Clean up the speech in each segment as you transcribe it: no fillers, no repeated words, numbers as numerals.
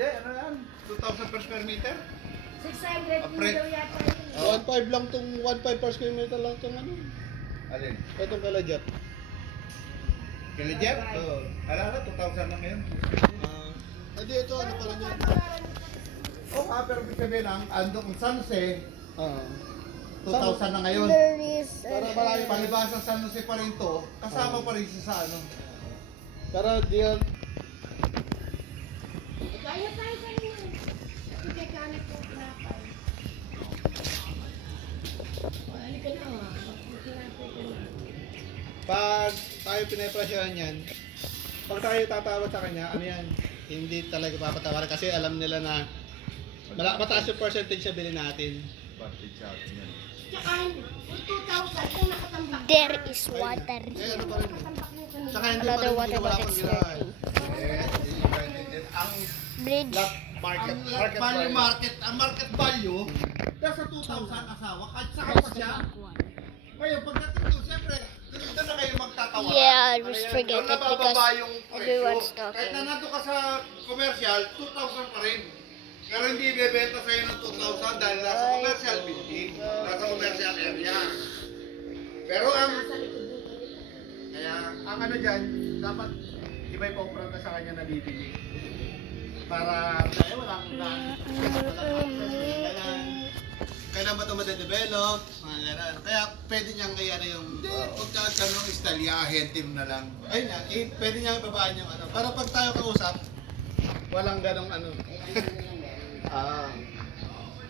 Hindi, ano yan? 2,000 per square meter? 600 Apre- daw yata yun. 1.5 lang tong 1.5 per square meter lang tong ano. Alin? Itong kalajat. Kila Jeff? Oo. Alala, 2,000 lang yun. Hindi, ito ano pala niya. Oo nga, pero ibig sabihin ang kung San Jose, 2,000 na ngayon. There is Para malayo pa. Palibasa San Jose pa rin to, kasama pa rin siya sa ano. Pero di yan. Kaya tayo kanina. Hindi ka na po pinapay. Halika na. Pinapay ka na. Pag tayo pinapresyohan yan, pag tayo tatawad sa kanya, ano yan? Hindi talaga papatawaran kasi alam nila na mataas yung percentage na bilhin natin. Tsaka, kung 2,000, kung nakatambak. There is water. Eh, ano pa rin? Nakatambak mo kanina. Saka hindi Another pa rin water, wala but pang it's ginawa. Ang Bridge. Market, ang value market, ang market value, nasa 2,000 asawa, kahit saka pa siya. Ngayon, pagdating doon, siyempre, doon na kayo magtatawa. Yeah, I just forget Kung it because nabababa yung everyone's presyo, kahit talking. na nandun ka sa commercial, 2,000 pa rin. Pero hindi ibebenta sa'yo ng 2,000 dahil nasa commercial building, nasa commercial area. Pero kaya, ang ano dyan, dapat iba yung pa sa kanya na bibili. Para, kaya walang kailan ba ito madedevelop? Mga gano'n. Kaya pwede niyang kaya na yung pagkakanong istalyahin, team na lang. Ayun nga, pwede niyang babaan yung ano. Para pag tayo kausap, walang ganong ano.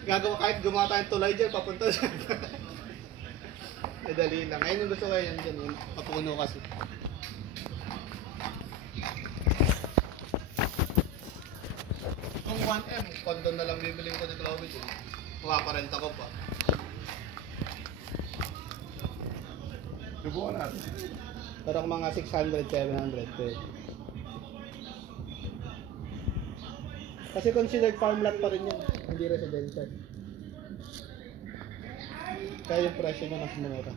Gagawa kahit gumawa tayong tulay dyan, papunta sa madali lang. Ayun yung gusto ko yan dyan, yung papuno kasi. Kung 1M, condo na lang bibiling ko ni Chloe dyan. Makaparenta ko pa. Subukan natin. Pero kung mga 600, 700 pwede. Kasi considered farmland pa rin yan, hindi residential. Kaya yung presyo niya mas mura.